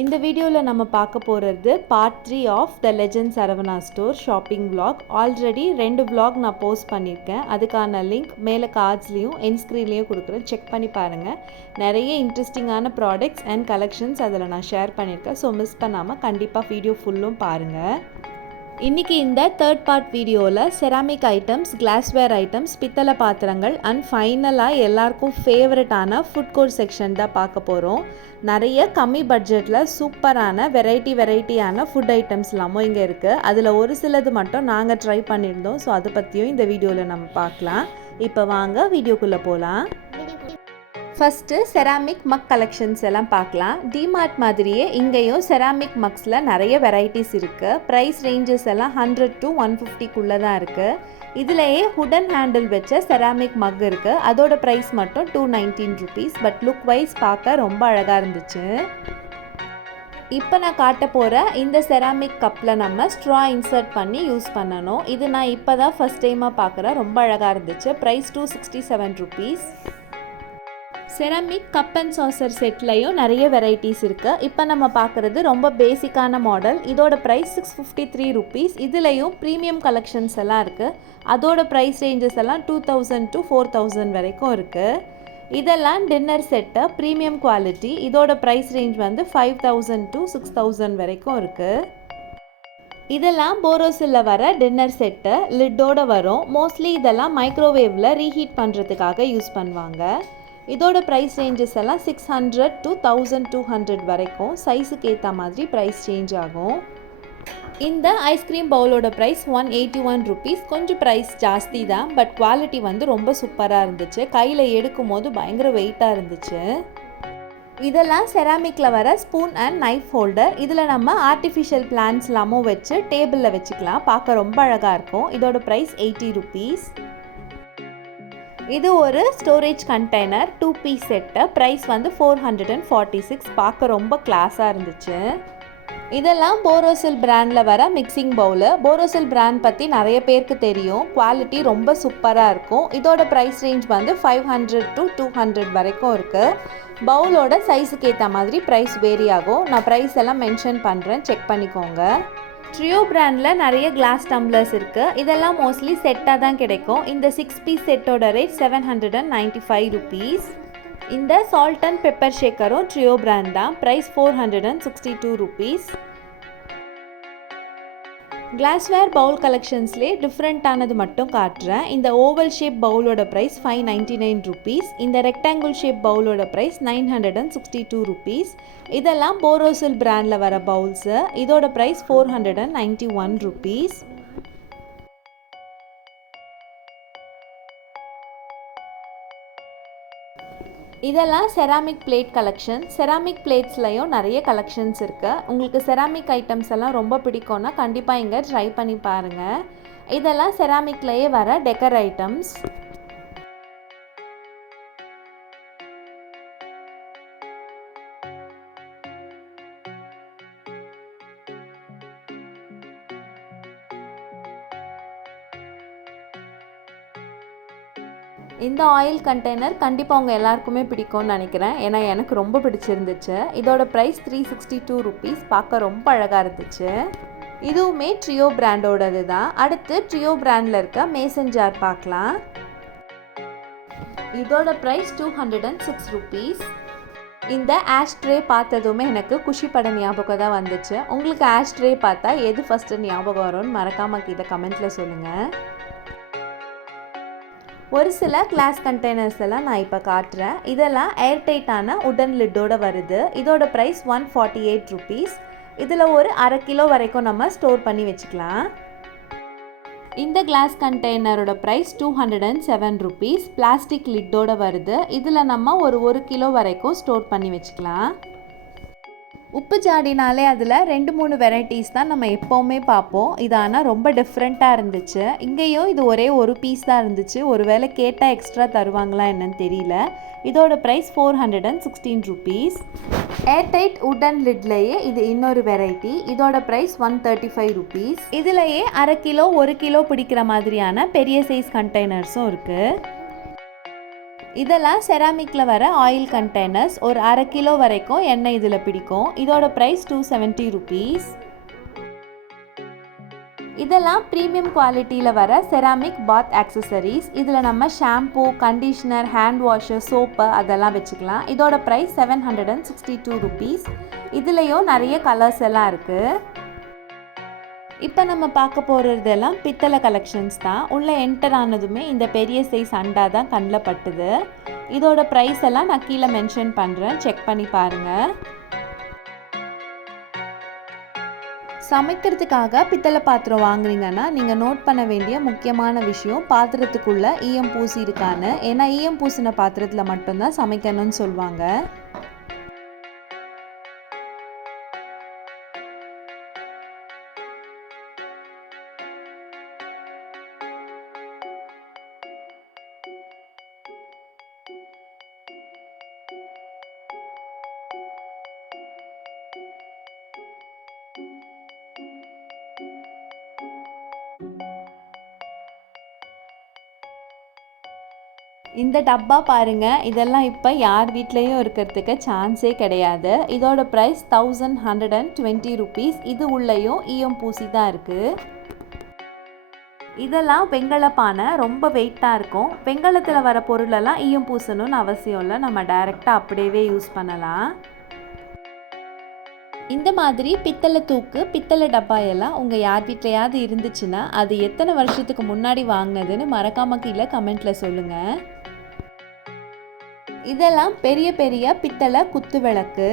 இந்த வீடியோவில் நம்ம பார்க்க போகிறது part 3 of the legend Saravana store shopping vlog. Already 2 vlog நான் போஸ்ட் பண்ணியிருக்கேன். அதுக்கான லிங்க் மேலே கார்ட்ஸ்லேயும் என் ஸ்க்ரீன்லேயும் கொடுக்குறேன், செக் பண்ணி பாருங்கள். நிறைய இன்ட்ரெஸ்டிங்கான ப்ராடக்ட்ஸ் அண்ட் கலெக்ஷன்ஸ் அதில் நான் ஷேர் பண்ணியிருக்கேன். ஸோ மிஸ் பண்ணாமல் கண்டிப்பாக வீடியோ ஃபுல்லும் பாருங்கள். இன்றைக்கி இந்த தேர்ட் பார்ட் வீடியோவில் செராமிக் ஐட்டம்ஸ், கிளாஸ்வேர் ஐட்டம்ஸ், பித்தளை பாத்திரங்கள் அண்ட் ஃபைனலாக எல்லாருக்கும் ஃபேவரட்டான ஃபுட் கோர்ட் செக்ஷன் தான் பார்க்க போகிறோம். நிறைய கம்மி பட்ஜெட்டில் சூப்பரான வெரைட்டியான ஃபுட் ஐட்டம்ஸ் எல்லாமும் இங்கே இருக்குது. அதில் ஒரு சிலது மட்டும் நாங்கள் ட்ரை பண்ணியிருந்தோம். ஸோ அதை பற்றியும் இந்த வீடியோவில் நம்ம பார்க்கலாம். இப்போ வாங்க வீடியோக்குள்ளே போகலாம். ஃபஸ்ட்டு செராமிக் மக் கலெக்ஷன்ஸ் எல்லாம் பார்க்கலாம். டிமார்ட் மாதிரியே இங்கேயும் செராமிக் மக்ஸில் நிறைய வெரைட்டிஸ் இருக்குது. ப்ரைஸ் ரேஞ்சஸ் எல்லாம் 100 to 150 தான் இருக்குது. இதிலேயே ஹுடன் ஹேண்டில் வச்ச செராமிக் மக் இருக்குது. அதோட ப்ரைஸ் மட்டும் 219 rupees. பட் லுக் வைஸ் பார்க்க ரொம்ப அழகாக இருந்துச்சு. இப்போ நான் காட்ட போகிற இந்த செராமிக் கப்பில் நம்ம ஸ்ட்ரா இன்சர்ட் பண்ணி யூஸ் பண்ணணும். இது நான் இப்போ தான் ஃபஸ்ட் டைமாக பார்க்குறேன். ரொம்ப அழகாக இருந்துச்சு. Price 267 rupees. Ceramic cup and saucer செட்லையும் நிறைய வெரைட்டிஸ் இருக்குது. இப்போ நம்ம பார்க்குறது ரொம்ப பேசிக்கான மாடல். இதோட ப்ரைஸ் 653 rupees. இதுலேயும் ப்ரீமியம் கலெக்ஷன்ஸ் எல்லாம் இருக்குது. அதோட ப்ரைஸ் ரேஞ்சஸ் எல்லாம் 2000 to 4000 வரைக்கும் இருக்குது. இதெல்லாம் டின்னர் செட்டு, ப்ரீமியம் குவாலிட்டி. இதோட ப்ரைஸ் ரேஞ்ச் வந்து 5000 to 6000 வரைக்கும் இருக்குது. இதெல்லாம் போரோசில்ல வர டின்னர் செட்டு, லிட்டோட வரும். மோஸ்ட்லி இதெல்லாம் மைக்ரோவேவில் ரீஹீட் பண்ணுறதுக்காக யூஸ் பண்ணுவாங்க. இதோட ப்ரைஸ் ரேஞ்சஸ் எல்லாம் 600 to 1200 வரைக்கும். சைஸுக்கு ஏற்ற மாதிரி ப்ரைஸ் சேஞ்ச் ஆகும். இந்த ஐஸ்கிரீம் பவுலோட ப்ரைஸ் 181 rupees. கொஞ்சம் ப்ரைஸ் ஜாஸ்தி தான், பட் குவாலிட்டி வந்து ரொம்ப சூப்பராக இருந்துச்சு. கையில் எடுக்கும் போது பயங்கர வெயிட்டாக இருந்துச்சு. இதெல்லாம் செராமிக்கில் வர ஸ்பூன் அண்ட் நைஃப் ஹோல்டர். இதில் நம்ம ஆர்டிஃபிஷியல் பிளான்ட்ஸ் எல்லாமும் வச்சு டேபிளில் வச்சுக்கலாம். பார்க்க ரொம்ப அழகாக இருக்கும். இதோட ப்ரைஸ் 80 rupees. இது ஒரு ஸ்டோரேஜ் கண்டெய்னர் 2 piece செட்டு. ப்ரைஸ் வந்து 446. பார்க்க ரொம்ப கிளாஸாக இருந்துச்சு. இதெல்லாம் போரோசில் பிராண்டில் வர மிக்சிங் பவுலு. போரோசில் பிராண்ட் பற்றி நிறைய பேருக்கு தெரியும். குவாலிட்டி ரொம்ப சூப்பராக இருக்கும். இதோட ப்ரைஸ் ரேஞ்ச் வந்து 500 to 200 வரைக்கும் இருக்குது. பவுலோட சைஸுக்கு ஏற்ற மாதிரி ப்ரைஸ் வேரி ஆகும். நான் ப்ரைஸ் எல்லாம் மென்ஷன் பண்ணுறேன், செக் பண்ணிக்கோங்க. ட்ரியோ பிராண்டில் நிறைய கிளாஸ் டம்ளர்ஸ் இருக்குது. இதெல்லாம் மோஸ்ட்லி செட்டாக தான் கிடைக்கும். இந்த 6 piece செட்டோட ரேட் 795 rupees. இந்த சால்ட் அண்ட் பெப்பர் ஷேக்கரும் ட்ரியோ பிராண்ட் தான். Price 462 rupees. கிளாஸ்வேர் பவுல் கலெக்ஷன்ஸ்லேயே டிஃப்ரெண்ட்டானது மட்டும் காட்டுறேன். இந்த ஓவல் ஷேப் பவுலோட ப்ரைஸ் 599 rupees. இந்த ரெக்டாங்கிள் ஷேப் பவுலோட ப்ரைஸ் 962 rupees. இதெல்லாம் போரோசில் பிராண்டில் வர பவுல்ஸு. இதோட ப்ரைஸ் 491 rupees. இதெல்லாம் செராமிக் பிளேட் கலெக்ஷன். செராமிக் பிளேட்ஸ்லையும் நிறைய கலெக்ஷன்ஸ் இருக்குது. உங்களுக்கு செராமிக் ஐட்டம்ஸ் எல்லாம் ரொம்ப பிடிக்கும்னா கண்டிப்பாக இங்கே ட்ரை பண்ணி பாருங்கள். இதெல்லாம் செராமிக்லேயே வர டெக்கர் ஐட்டம்ஸ். இந்த ஆயில் கண்டெய்னர் கண்டிப்பாக உங்கள் எல்லாருக்குமே பிடிக்கும்னு நினைக்கிறேன். ஏன்னா எனக்கு ரொம்ப பிடிச்சிருந்துச்சு. இதோட ப்ரைஸ் 362 rupees. பார்க்க ரொம்ப அழகாக இருந்துச்சு. இதுவுமே ட்ரியோ பிராண்டோடது தான். அடுத்து ட்ரியோ பிராண்டில் இருக்க மேசன் ஜார் பார்க்கலாம். இதோட ப்ரைஸ் 206 rupees. இந்த ஆஷ்ட்ரே பார்த்ததுமே எனக்கு குஷி பட ஞாபகம் தான் வந்துச்சு. உங்களுக்கு ஆஷ்ட்ரே பார்த்தா எது ஃபஸ்ட்டு ஞாபகம் வரும்னு மறக்காமல் இதை கமெண்ட்டில் சொல்லுங்கள். ஒரு சில கிளாஸ் கண்டெய்னர்ஸ் எல்லாம் நான் இப்போ காட்டுறேன். இதெல்லாம் ஏர்டைட்டான உடன் லிட்டோட வருது. இதோட ப்ரைஸ் 148 rupees. இதில் ஒரு 1/2 கிலோ வரைக்கும் நம்ம ஸ்டோர் பண்ணி வச்சுக்கலாம். இந்த கிளாஸ் கண்டெய்னரோட ப்ரைஸ் 207 rupees. பிளாஸ்டிக் லிட்டோட வருது. இதில் நம்ம ஒரு 1 கிலோ வரைக்கும் ஸ்டோர் பண்ணி வச்சுக்கலாம். உப்பு ஜாடினாலே அதில் 2-3 வெரைட்டிஸ் தான் நம்ம எப்போவுமே பார்ப்போம். இது ஆனால் ரொம்ப டிஃப்ரெண்ட்டாக இருந்துச்சு. இங்கேயும் இது ஒரே ஒரு பீஸ் தான் இருந்துச்சு. ஒருவேளை கேட்டால் எக்ஸ்ட்ரா தருவாங்களா என்னன்னு தெரியல. இதோட ப்ரைஸ் 416 rupees. ஏர்டைட் உடன் லிட்லேயே இது இன்னொரு வெரைட்டி. இதோட ப்ரைஸ் 135 rupees. இதுலேயே 1/2 கிலோ 1 கிலோ பிடிக்கிற மாதிரியான பெரிய சைஸ் கண்டெய்னர்ஸும் இருக்குது. இதெல்லாம் செராமிக்கில் வர ஆயில் கண்டெய்னர்ஸ். ஒரு 1/2 கிலோ வரைக்கும் எண்ணெய் இதில் பிடிக்கும். இதோட ப்ரைஸ் 270 ருபீஸ். இதெல்லாம் ப்ரீமியம் குவாலிட்டியில் வர செராமிக் பாத் ஆக்சசரிஸ். இதில் நம்ம shampoo, conditioner, hand washer, soap அதெல்லாம் வச்சுக்கலாம். இதோட ப்ரைஸ் 762 ருபீஸ். இதுலேயும் நிறைய கலர்ஸ் எல்லாம் இருக்குது. இப்போ நம்ம பார்க்க போகிறதெல்லாம் பித்தளை கலெக்ஷன்ஸ் தான். உள்ளே என்டர் ஆனதுமே இந்த பெரிய சைஸ் அண்டா தான் கண்ணில் பட்டுது. இதோட ப்ரைஸ் எல்லாம் நான் கீழே மென்ஷன் பண்ணுறேன், செக் பண்ணி பாருங்கள். சமைக்கிறதுக்காக பித்தளை பாத்திரம் வாங்குறீங்கன்னா நீங்கள் நோட் பண்ண வேண்டிய முக்கியமான விஷயம் பாத்திரத்துக்குள்ளே ஈயம் பூசி இருக்கான்னு. ஏன்னா ஈயம் பூசின பாத்திரத்தில் மட்டும்தான் சமைக்கணும்னு சொல்லுவாங்க. இந்த டப்பா பாருங்கள், இதெல்லாம் இப்போ யார் வீட்லேயும் இருக்கிறதுக்கு சான்ஸே கிடையாது. இதோட ப்ரைஸ் 1120 ருபீஸ். இது உள்ளேயும் ஈயம் பூசி தான் இருக்குது. இதெல்லாம் வெங்கல பானை, ரொம்ப வெயிட்டாக இருக்கும். வெங்கலத்தில் வர பொருளெல்லாம் ஈயம் பூசணும்னு அவசியம் இல்லை, நம்ம டைரெக்டாக அப்படியே யூஸ் பண்ணலாம். இந்த மாதிரி பித்தளை தூக்கு, பித்தளை டப்பா எல்லாம் உங்கள் யார் வீட்லையாவது இருந்துச்சுன்னா அது எத்தனை வருஷத்துக்கு முன்னாடி வாங்கினதுன்னு மறக்காம கீழே கமெண்ட்டில் சொல்லுங்கள். இதெல்லாம் பெரிய பெரிய பித்தளை குத்து விளக்கு.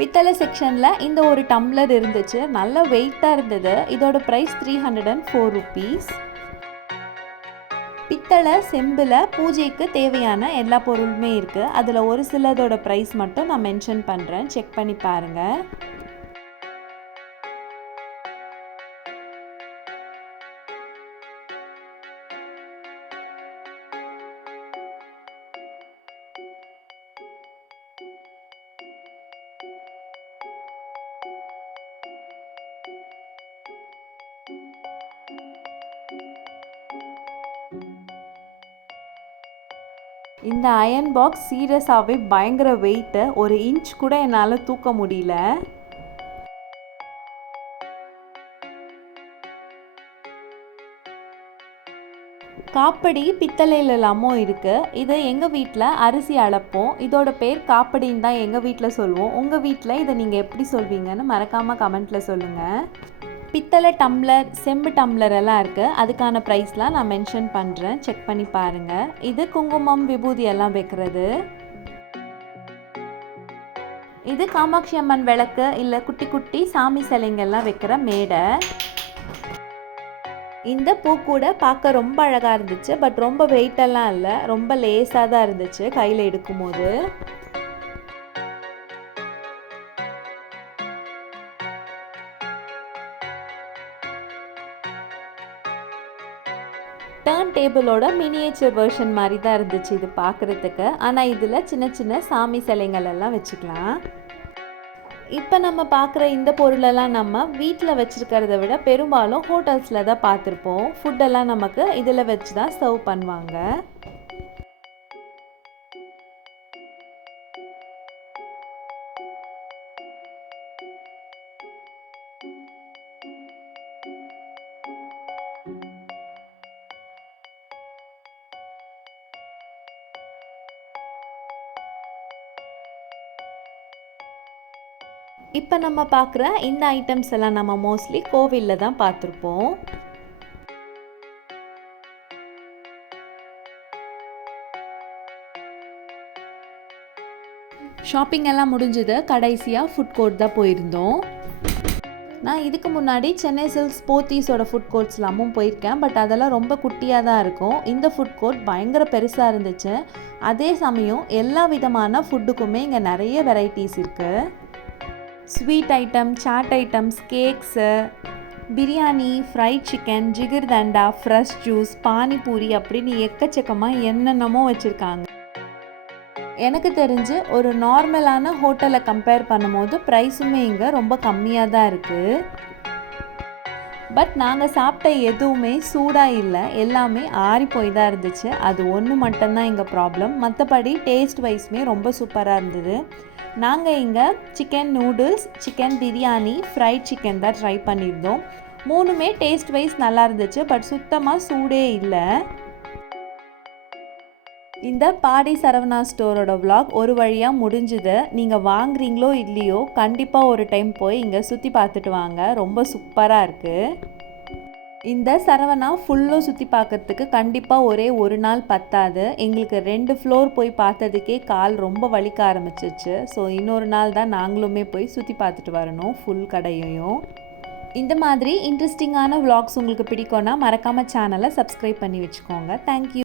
பித்தளை செக்ஷனில் இந்த ஒரு டம்ளர் இருந்துச்சு, நல்ல வெயிட்டாக இருந்தது. இதோட ப்ரைஸ் 304 ருபீஸ். பித்தளை செம்பில் பூஜைக்கு தேவையான எல்லா பொருளுமே இருக்குது. அதில் ஒரு சிலதோட ப்ரைஸ் மட்டும் நான் மென்ஷன் பண்ணுறேன், செக் பண்ணி பாருங்கள். இந்த அயன் பாக்ஸ் சீரியஸாகவே பயங்கர வெயிட்டு. 1 இன்ச் கூட என்னால் தூக்க முடியல. காப்படி பித்தளையில் எல்லாமும் இருக்குது. இது எங்கள் வீட்டில் அரிசி அளப்போம். இதோட பேர் காப்படின்னு தான் எங்கள் வீட்டில் சொல்லுவோம். உங்கள் வீட்டில் இதை நீங்கள் எப்படி சொல்வீங்கன்னு மறக்காமல் கமெண்ட்டில் சொல்லுங்கள். பித்தளை டம்ளர், செம்பு டம்ளர் எல்லாம் இருக்குது. அதுக்கான ப்ரைஸ்லாம் நான் மென்ஷன் பண்ணுறேன், செக் பண்ணி பாருங்கள். இது குங்குமம், விபூதி எல்லாம் வைக்கிறது. இது காமாட்சி அம்மன் விளக்கு இல்லை குட்டி குட்டி சாமி சிலைங்கள்லாம் வைக்கிற மேடை. இந்த பூ கூட பார்க்க ரொம்ப அழகாக இருந்துச்சு. பட் ரொம்ப வெயிட்டெல்லாம் இல்லை, ரொம்ப லேஸாக தான் இருந்துச்சு கையில் எடுக்கும்போது. டர்ன் டேபிளோட மினியேச்சர் வெர்ஷன் மாதிரி தான் இருந்துச்சு இது பார்க்குறதுக்கு. ஆனால் இதில் சின்ன சின்ன சாமி சிலைங்கள் எல்லாம் வச்சுக்கலாம். இப்போ நம்ம பார்க்குற இந்த பொருளெல்லாம் நம்ம வீட்டில் வச்சுருக்கிறத விட பெரும்பாலும் ஹோட்டல்ஸில் தான் பார்த்துருப்போம். ஃபுட்டெல்லாம் நமக்கு இதில் வச்சு தான் சர்வ் பண்ணுவாங்க. இப்போ நம்ம பார்க்குற இந்த ஐட்டம்ஸ் எல்லாம் நம்ம மோஸ்ட்லி கோவிலில் தான் பார்த்துருப்போம். ஷாப்பிங் எல்லாம் முடிஞ்சது. கடைசியாக ஃபுட் கோர்ட் தான் போயிருந்தோம். நான் இதுக்கு முன்னாடி சென்னை சில்க்ஸ், போத்தீஸோட ஃபுட் கோர்ட்ஸ் எல்லாமும் போயிருக்கேன். பட் அதெல்லாம் ரொம்ப குட்டியாக தான் இருக்கும். இந்த ஃபுட் கோர்ட் பயங்கர பெருசாக இருந்துச்சு. அதே சமயம் எல்லா விதமான ஃபுட்டுக்குமே இங்கே நிறைய வெரைட்டிஸ் இருக்குது. Sweet item, chaat items, cakes, biryani, fried chicken, jigarthanda, fresh juice, panipuri அப்படின்னு எக்கச்சக்கமாக என்னென்னமோ வச்சுருக்காங்க. எனக்கு தெரிஞ்சு ஒரு நார்மலான ஹோட்டலை கம்பேர் பண்ணும்போது ப்ரைஸுமே இங்கே ரொம்ப கம்மியாக தான் இருக்குது. பட் நாங்கள் சாப்பிட்ட எதுவுமே சூடாக இல்லை, எல்லாமே ஆறி போய் தான் இருந்துச்சு. அது ஒன்று மட்டும்தான் இங்கே ப்ராப்ளம். மற்றபடி டேஸ்ட் வைஸ்மே ரொம்ப சூப்பராக இருந்தது. நாங்கள் இங்கே chicken noodles, chicken biryani, fried chicken தான் ட்ரை பண்ணியிருந்தோம். மூணுமே டேஸ்ட் வைஸ் நல்லா இருந்துச்சு, பட் சுத்தமாக சூடே இல்லை. இந்த பாடி சரவணா ஸ்டோரோட vlog ஒரு வழியாக முடிஞ்சுது. நீங்கள் வாங்குறீங்களோ இல்லையோ கண்டிப்பாக ஒரு டைம் போய் இங்கே சுற்றி பார்த்துட்டு வாங்க, ரொம்ப சூப்பராக இருக்குது. இந்த சரவணா ஃபுல்லும் சுற்றி பார்க்கறதுக்கு கண்டிப்பாக ஒரே ஒரு நாள் பத்தாது. எங்களுக்கு 2 ஃப்ளோர் போய் பார்த்ததுக்கே கால் ரொம்ப வலிக்க ஆரம்பிச்சிச்சு. ஸோ இன்னொரு நாள் தான் நாங்களுமே போய் சுற்றி பார்த்துட்டு வரணும் ஃபுல் கடையையும். இந்த மாதிரி இன்ட்ரெஸ்டிங்கான vlogs உங்களுக்கு பிடிக்கும்னா மறக்காமல் சேனலை சப்ஸ்கிரைப் பண்ணி வச்சுக்கோங்க. தேங்க்யூ.